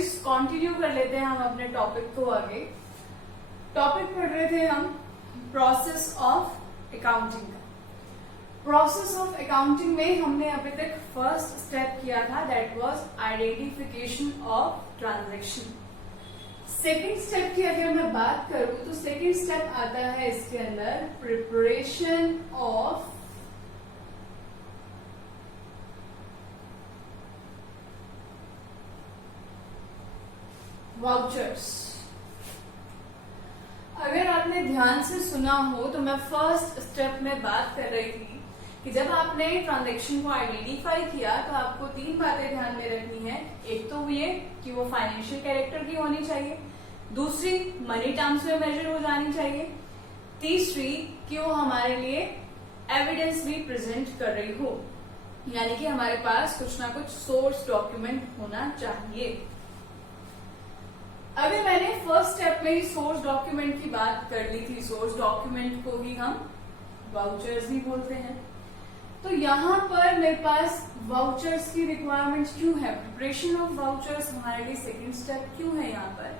Students continue कर लेते हैं हम अपने टॉपिक को आगे। टॉपिक पढ़ रहे थे हम प्रोसेस ऑफ अकाउंटिंग का। प्रोसेस ऑफ अकाउंटिंग में हमने अभी तक फर्स्ट स्टेप किया था, that was identification of transaction. Second step की अगर मैं बात करूं तो सेकेंड स्टेप आता है इसके अंदर प्रिपरेशन ऑफ वाउचर्स। अगर आपने ध्यान से सुना हो तो मैं फर्स्ट स्टेप में बात कर रही थी कि जब आपने ट्रांजैक्शन को आइडेंटिफाई किया तो आपको तीन बातें ध्यान में रखनी है। एक तो ये कि वो फाइनेंशियल कैरेक्टर की होनी चाहिए, दूसरी मनी टर्म्स में मेजर हो जानी चाहिए, तीसरी कि वो हमारे लिए एविडेंस भी प्रेजेंट कर रही हो, यानी कि हमारे पास कुछ ना कुछ सोर्स डॉक्यूमेंट होना चाहिए। अभी मैंने फर्स्ट स्टेप में ही सोर्स डॉक्यूमेंट की बात कर ली थी। सोर्स डॉक्यूमेंट को ही हम वाउचर्स भी बोलते हैं। तो यहाँ पर मेरे पास वाउचर्स की रिक्वायरमेंट क्यों है, प्रिपरेशन ऑफ वाउचर्स हमारे लिए सेकेंड स्टेप क्यों है यहाँ पर,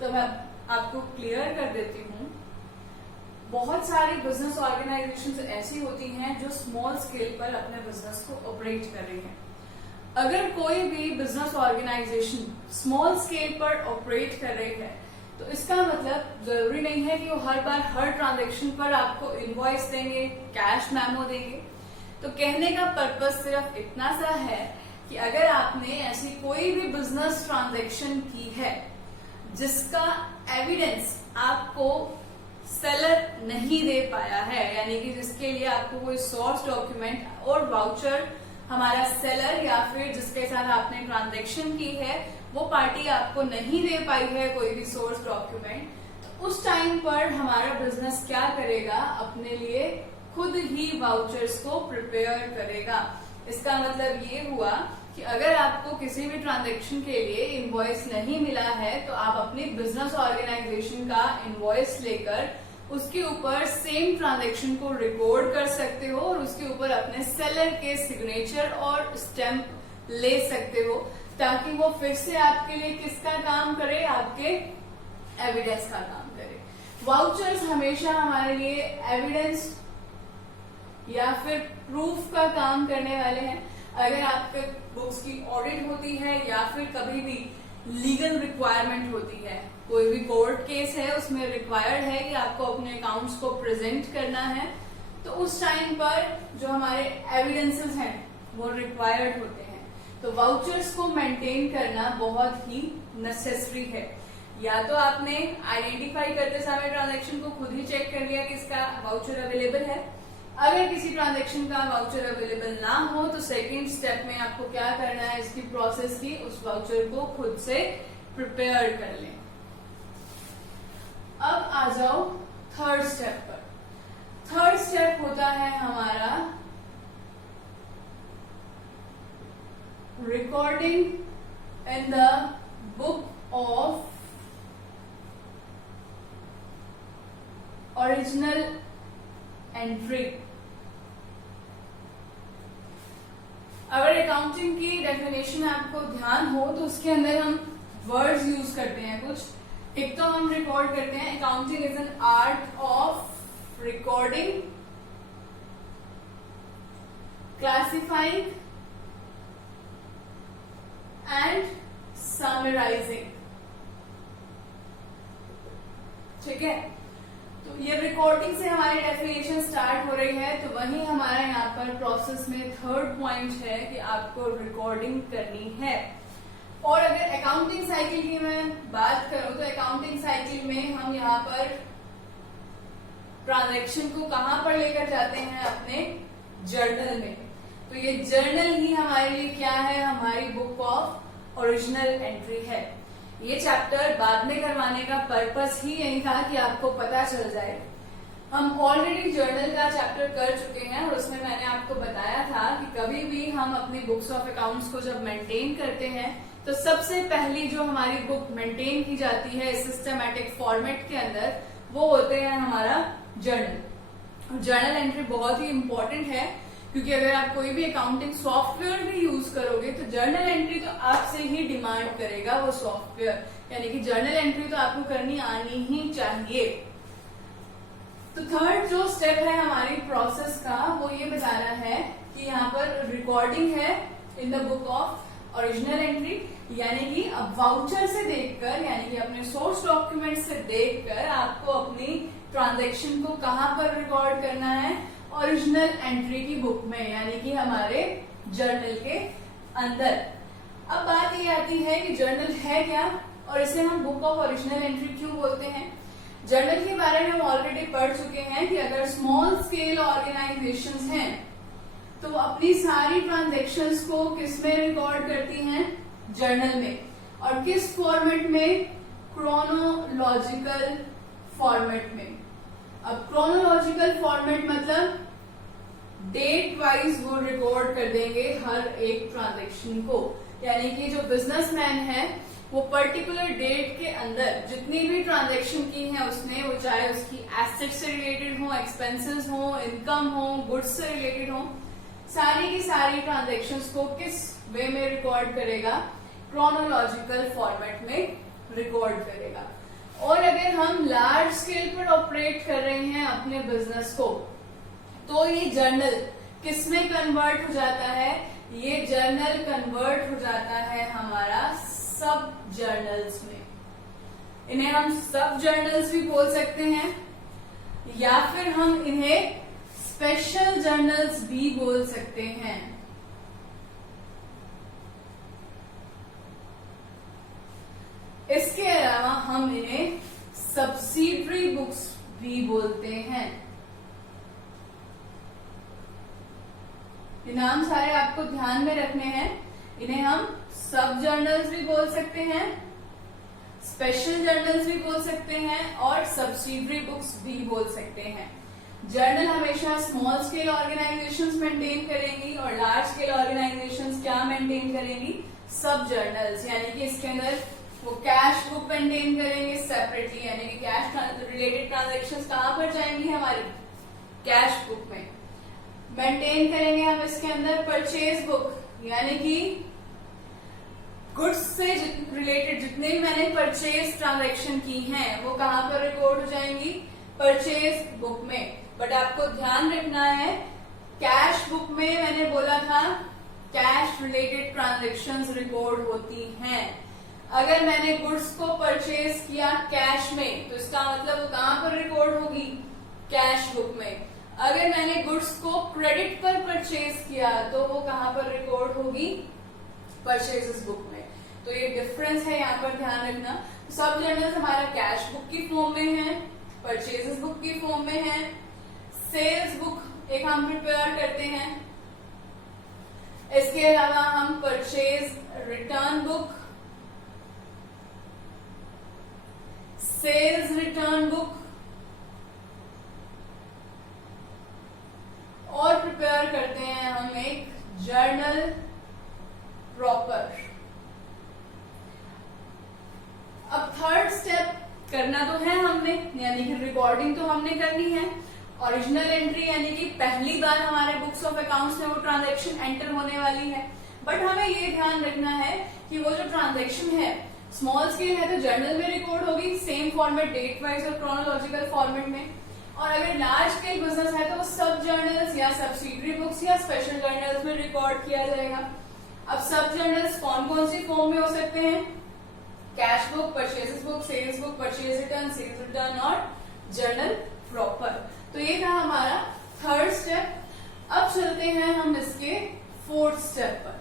तो मैं आपको क्लियर कर देती हूँ। बहुत सारी बिजनेस ऑर्गेनाइजेशंस ऐसी होती हैं जो स्मॉल स्केल पर अपने बिजनेस को ऑपरेट कर रही हैं। अगर कोई भी बिजनेस ऑर्गेनाइजेशन स्मॉल स्केल पर ऑपरेट कर रही है तो इसका मतलब जरूरी नहीं है कि वो हर बार हर ट्रांजैक्शन पर आपको इनवॉइस देंगे, कैश मेमो देंगे। तो कहने का पर्पस सिर्फ इतना सा है कि अगर आपने ऐसी कोई भी बिजनेस ट्रांजैक्शन की है जिसका एविडेंस आपको सेलर नहीं दे पाया है, यानी कि जिसके लिए आपको कोई सोर्स डॉक्यूमेंट और वाउचर हमारा सेलर या फिर जिसके साथ आपने ट्रांजैक्शन की है वो पार्टी आपको नहीं दे पाई है कोई भी सोर्स डॉक्यूमेंट, तो उस टाइम पर हमारा बिजनेस क्या करेगा, अपने लिए खुद ही वाउचर्स को प्रिपेयर करेगा। इसका मतलब ये हुआ कि अगर आपको किसी भी ट्रांजैक्शन के लिए इनवॉइस नहीं मिला है तो आप अपनी बिजनेस ऑर्गेनाइजेशन का इनवॉइस लेकर उसके ऊपर सेम ट्रांजैक्शन को रिकॉर्ड कर सकते हो और उसके ऊपर अपने सेलर के सिग्नेचर और स्टैम्प ले सकते हो, ताकि वो फिर से आपके लिए किसका काम करे, आपके एविडेंस का काम करे। वाउचर्स हमेशा हमारे लिए एविडेंस या फिर प्रूफ का काम करने वाले हैं। अगर आपके बुक्स की ऑडिट होती है या फिर कभी भी लीगल रिक्वायरमेंट होती है, कोई भी कोर्ट केस है उसमें रिक्वायर्ड है कि आपको अपने अकाउंट्स को प्रेजेंट करना है, तो उस टाइम पर जो हमारे एविडेंसेस हैं वो रिक्वायर्ड होते हैं। तो वाउचर्स को मेंटेन करना बहुत ही नेसेसरी है। या तो आपने आइडेंटिफाई करते समय ट्रांजैक्शन को खुद ही चेक कर लिया कि इसका वाउचर अवेलेबल है। अगर किसी ट्रांजैक्शन का वाउचर अवेलेबल ना हो तो सेकेंड स्टेप में आपको क्या करना है, इसकी प्रोसेस की उस वाउचर को खुद से प्रिपेयर कर लें। अब आ जाओ थर्ड स्टेप पर। थर्ड स्टेप होता है हमारा recording in the book of original entry. अगर अकाउंटिंग की डेफिनेशन आपको ध्यान हो तो उसके अंदर हम वर्ड्स यूज करते हैं कुछ। एक तो हम रिकॉर्ड करते हैं, accounting is an art of recording, classifying and summarising. ठीक है, तो ये रिकॉर्डिंग से हमारी डेफिनेशन स्टार्ट हो रही है। तो वही हमारा यहाँ पर प्रोसेस में थर्ड पॉइंट है कि आपको रिकॉर्डिंग करनी है। और अगर अकाउंटिंग साइकिल की मैं बात करूं तो अकाउंटिंग साइकिल में हम यहाँ पर ट्रांजैक्शन को कहां पर लेकर जाते हैं, अपने जर्नल में। तो ये जर्नल ही हमारे लिए क्या है, हमारी बुक ऑफ ओरिजिनल एंट्री है। ये चैप्टर बाद में करवाने का पर्पस ही यही था कि आपको पता चल जाए। हम ऑलरेडी जर्नल का चैप्टर कर चुके हैं और उसमें मैंने आपको बताया था कि कभी भी हम अपनी बुक्स ऑफ अकाउंट्स को जब मेंटेन करते हैं तो सबसे पहली जो हमारी बुक मेंटेन की जाती है सिस्टमैटिक फॉर्मेट के अंदर, वो होते हैं हमारा जर्नल। जर्नल एंट्री बहुत ही इंपॉर्टेंट है क्योंकि अगर आप कोई भी अकाउंटिंग सॉफ्टवेयर भी यूज करोगे तो जर्नल एंट्री तो आपसे ही डिमांड करेगा वो सॉफ्टवेयर, यानी कि जर्नल एंट्री तो आपको करनी आनी ही चाहिए। तो थर्ड जो स्टेप है हमारी प्रोसेस का वो ये बता रहा है कि यहाँ पर रिकॉर्डिंग है in the book of original entry, यानी कि अब वाउचर से देखकर, यानी कि अपने सोर्स डॉक्यूमेंट से देखकर आपको अपनी ट्रांजैक्शन को कहां पर रिकॉर्ड करना है, ओरिजिनल एंट्री की बुक में, यानी कि हमारे जर्नल के अंदर। अब बात ये आती है कि जर्नल है क्या और इसे हम बुक ऑफ ओरिजिनल एंट्री क्यों बोलते हैं। जर्नल के बारे में हम ऑलरेडी पढ़ चुके हैं कि अगर स्मॉल स्केल ऑर्गेनाइजेशंस हैं तो वो अपनी सारी ट्रांजैक्शंस को किस में रिकॉर्ड करती हैं, जर्नल में। और किस फॉर्मेट में, क्रोनोलॉजिकल फॉर्मेट में। अब क्रोनोलॉजिकल फॉर्मेट मतलब डेट वाइज वो रिकॉर्ड कर देंगे हर एक ट्रांजैक्शन को, यानी कि जो बिजनेसमैन है वो पर्टिकुलर डेट के अंदर जितनी भी ट्रांजैक्शन की है उसने, वो चाहे उसकी एसेट से रिलेटेड हो, एक्सपेंसेस हो, इनकम हो, गुड्स से रिलेटेड हो, सारी की सारी ट्रांजैक्शंस को किस वे में रिकॉर्ड करेगा, क्रोनोलॉजिकल फॉर्मेट में रिकॉर्ड करेगा। और अगर हम लार्ज स्केल पर ऑपरेट कर रहे हैं अपने बिजनेस को तो ये जर्नल किस में कन्वर्ट हो जाता है, ये जर्नल कन्वर्ट हो जाता है हमारा सब जर्नल्स में। इन्हें हम सब जर्नल्स भी बोल सकते हैं या फिर हम इन्हें स्पेशल जर्नल्स भी बोल सकते हैं। इसके अलावा हम इन्हें सब्सिडरी बुक्स भी बोलते हैं। ये नाम सारे आपको ध्यान में रखने हैं। इन्हें हम सब जर्नल्स भी बोल सकते हैं, स्पेशल जर्नल्स भी बोल सकते हैं और सब्सिडरी बुक्स भी बोल सकते हैं। जर्नल हमेशा स्मॉल स्केल ऑर्गेनाइजेशंस मेंटेन करेंगी और लार्ज स्केल ऑर्गेनाइजेशंस क्या मेंटेन करेंगी, सब जर्नल्स, यानी कि इसके अंदर वो कैश बुक मेंटेन करेंगे सेपरेटली, यानी कि कैश रिलेटेड ट्रांजैक्शंस कहां पर जाएंगी, हमारी कैश बुक में मेंटेन करेंगे। हम इसके अंदर परचेज बुक, यानी कि गुड्स से रिलेटेड जितने भी मैंने परचेज ट्रांजैक्शन की हैं वो कहां पर रिकॉर्ड हो जाएंगी, परचेज बुक में। बट आपको ध्यान रखना है कैश बुक में मैंने बोला था कैश रिलेटेड ट्रांजैक्शंस रिकॉर्ड होती हैं। अगर मैंने गुड्स को परचेज किया कैश में तो इसका मतलब वो कहां पर रिकॉर्ड होगी, कैश बुक में। अगर मैंने गुड्स को क्रेडिट पर परचेज किया तो वो कहां पर रिकॉर्ड होगी, परचेजेस बुक में। तो ये डिफरेंस है, यहाँ पर ध्यान रखना। सब जर्नल्स हमारा कैश बुक की फॉर्म में है, परचेजेस बुक की फॉर्म में है, सेल्स बुक एक हम प्रिपेयर करते हैं। इसके अलावा हम purchase return book, sales return book और प्रिपेयर करते हैं हम एक जर्नल प्रॉपर। अब थर्ड स्टेप करना तो है हमने, यानी कि रिकॉर्डिंग तो हमने करनी है। ओरिजिनल एंट्री यानी कि पहली बार हमारे बुक्स ऑफ अकाउंट्स में वो ट्रांजैक्शन एंटर होने वाली है। बट हमें ये ध्यान रखना है कि वो जो ट्रांजैक्शन है स्मॉल स्केल है तो जर्नल में रिकॉर्ड होगी, सेम फॉर्मेट, डेट वाइज और क्रोनोलॉजिकल फॉर्मेट में। और अगर लार्ज स्केल बिजनेस है तो वो सब जर्नल्स या सब्सिडरी बुक्स या स्पेशल जर्नल्स में रिकॉर्ड किया जाएगा। अब सब जर्नल्स कौन कौन सी फॉर्म में हो सकते हैं, cash book, purchases book, sales book, purchase return, sales return और जर्नल प्रॉपर। तो ये था हमारा थर्ड स्टेप। अब चलते हैं हम इसके फोर्थ स्टेप पर।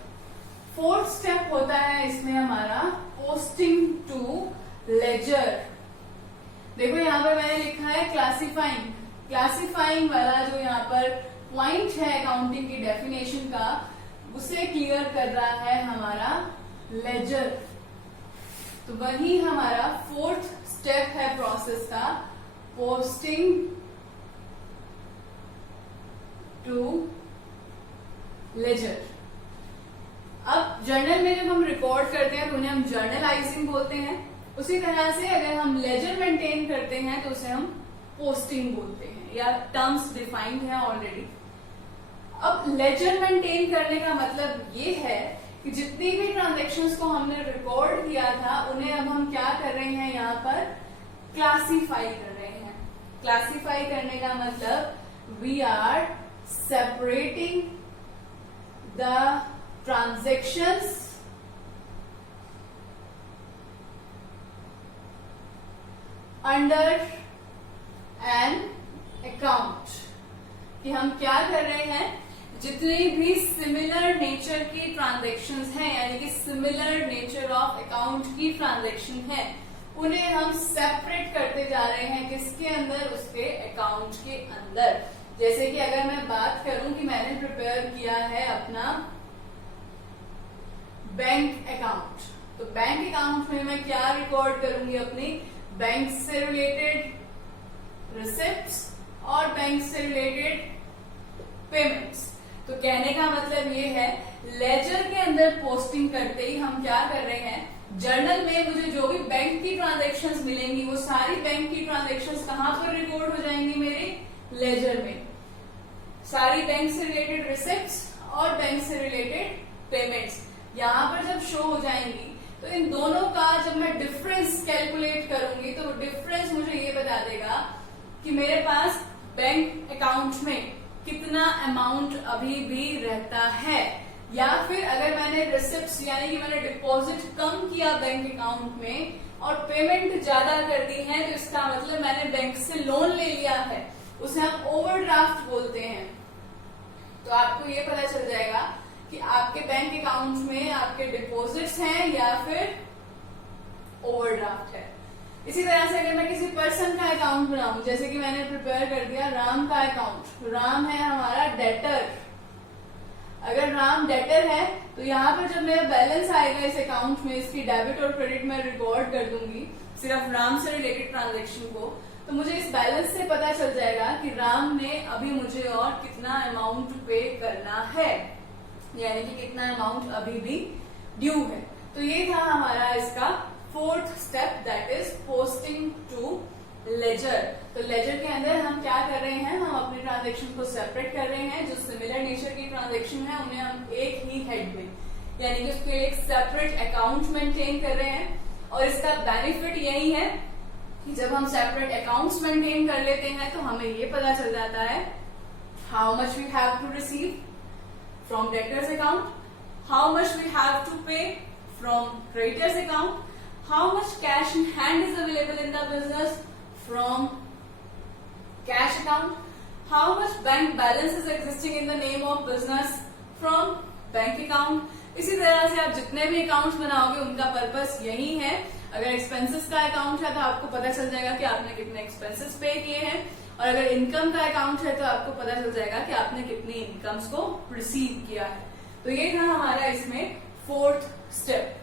फोर्थ स्टेप होता है इसमें हमारा पोस्टिंग टू लेजर। देखो यहाँ पर मैंने लिखा है क्लासिफाइंग। क्लासिफाइंग वाला जो यहाँ पर पॉइंट है अकाउंटिंग की डेफिनेशन का, उसे क्लियर कर रहा है हमारा लेजर। तो वही हमारा फोर्थ स्टेप है प्रोसेस का, पोस्टिंग टू लेजर। अब जर्नल में जब हम रिकॉर्ड करते हैं तो उन्हें हम जर्नलाइजिंग बोलते हैं। उसी तरह से अगर हम लेजर मेंटेन करते हैं तो उसे हम पोस्टिंग बोलते हैं, या टर्म्स डिफाइंड है ऑलरेडी। अब लेजर मेंटेन करने का मतलब ये है कि जितनी भी ट्रांजेक्शन्स को हमने रिकॉर्ड किया था उन्हें अब हम क्या कर रहे हैं, यहाँ पर क्लासीफाई कर रहे हैं। क्लासीफाई करने का मतलब we are separating the transactions under an account, कि हम क्या कर रहे हैं, जितनी भी सिमिलर नेचर की ट्रांजैक्शंस हैं, यानी कि सिमिलर नेचर ऑफ अकाउंट की ट्रांजैक्शन है, उन्हें हम सेपरेट करते जा रहे हैं। किसके अंदर, उसके अकाउंट के अंदर। जैसे कि अगर मैं बात करूं कि मैंने प्रिपेयर किया है अपना बैंक अकाउंट, तो बैंक अकाउंट में मैं क्या रिकॉर्ड करूंगी, अपनी बैंक से रिलेटेड रिसिप्ट्स और बैंक से रिलेटेड पेमेंट्स। तो कहने का मतलब ये है, लेजर के अंदर पोस्टिंग करते ही हम क्या कर रहे हैं, जर्नल में मुझे जो भी बैंक की ट्रांजैक्शंस मिलेंगी वो सारी बैंक की ट्रांजैक्शंस कहां पर रिकॉर्ड हो जाएंगी, मेरे लेजर में। सारी बैंक से रिलेटेड रिसिप्ट्स और बैंक से रिलेटेड पेमेंट्स यहां पर जब शो हो जाएंगी, तो इन दोनों का जब मैं डिफरेंस कैलकुलेट करूंगी तो डिफरेंस मुझे ये बता देगा कि मेरे पास बैंक अकाउंट में कितना अमाउंट अभी भी रहता है। या फिर अगर मैंने रिसिप्ट्स यानी कि मैंने डिपॉजिट कम किया बैंक अकाउंट में और पेमेंट ज्यादा कर दी है, तो इसका मतलब मैंने बैंक से लोन ले लिया है, उसे हम ओवरड्राफ्ट बोलते हैं। तो आपको ये पता चल जाएगा कि आपके बैंक अकाउंट में आपके डिपॉजिट्स हैं या फिर ओवरड्राफ्ट है। इसी तरह से अगर मैं किसी पर्सन का अकाउंट बनाऊं, जैसे कि मैंने प्रिपेयर कर दिया राम का अकाउंट, राम है हमारा डेटर। अगर राम डेटर है तो यहाँ पर जब मेरा बैलेंस आएगा इस अकाउंट में, इसकी डेबिट और क्रेडिट में रिकॉर्ड कर दूंगी सिर्फ राम से रिलेटेड ट्रांजेक्शन को, तो मुझे इस बैलेंस से पता चल जाएगा कि राम ने अभी मुझे और कितना अमाउंट पे करना है, यानी कि कितना अमाउंट अभी भी ड्यू है। तो ये था हमारा इसका fourth step, that is posting to ledger. तो लेजर के अंदर हम क्या कर रहे हैं, हम अपनी ट्रांजैक्शन को सेपरेट कर रहे हैं। जो सिमिलर नेचर की ट्रांजैक्शन है उन्हें हम एक ही हेड में, यानी कि उसके लिए एक सेपरेट अकाउंट मेंटेन कर रहे हैं। और इसका बेनिफिट यही है कि जब हम सेपरेट अकाउंट्स मेंटेन कर लेते हैं तो हमें ये पता चल जाता है how much we have to receive from debtors account, how much we have to pay from creditors account, how much cash in hand is available in the business from cash account, how much bank balance is existing in the name of business from bank account। इसी तरह से आप जितने भी accounts बनाओगे उनका purpose यही है। अगर एक्सपेंसेस का अकाउंट है तो आपको पता चल जाएगा कि आपने कितने एक्सपेंसेस पे किए हैं, और अगर इनकम का अकाउंट है तो आपको पता चल जाएगा कि आपने कितनी इनकम्स को रिसीव किया है। तो ये था हमारा इसमें फोर्थ स्टेप।